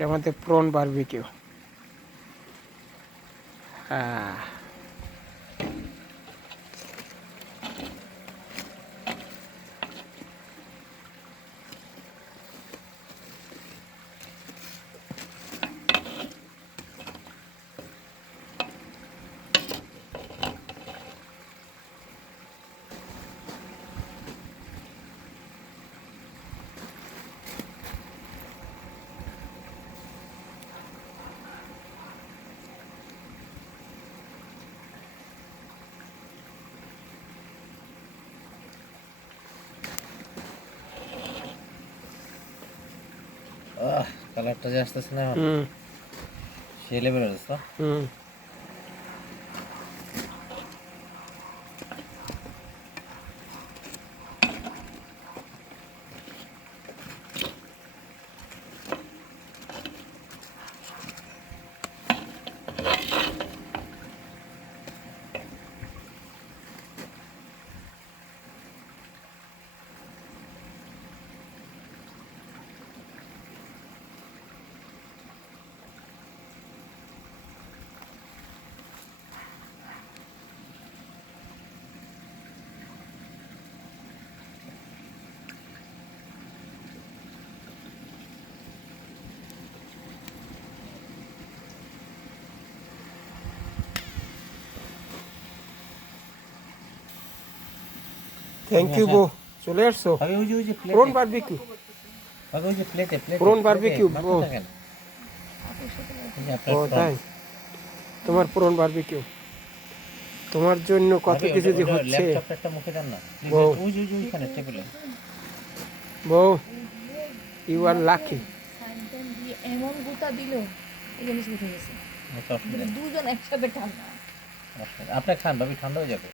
এটা আমাদের prawn barbecue. হ্যাঁ, কালারটা যে আসতেছে না হুম সেই লেভেলের আছে। হুম থ্যাংক ইউ বো, চলে আসছো। আগে ওই যে প্রন প্লেটে, বারবিকিউ, আগে ওই যে প্লেটে প্রন বারবিকিউ মাখতে ও। থাকেন। এই যে ও আপনার ফ্রন। তাই, তোমার প্রন বারবিকিউ, তোমার জন্য কত ভাবি কিছু যে ওটা হচ্ছে। ল্যাপটপটা একটা মুখে দেন না প্লিজ। বউ, ওই যে ওইখানে টেবিলে। বউ, ইউ আর লাকি। সাইডটা দিয়ে এমন গুতা দিল এই জিনিস উঠে গেছে। একটা অসুবিধা নেই। দুজন একসাথে ঠান্ডা। আপনি খান ভাবি, ঠান্ডা হয়ে যাবে।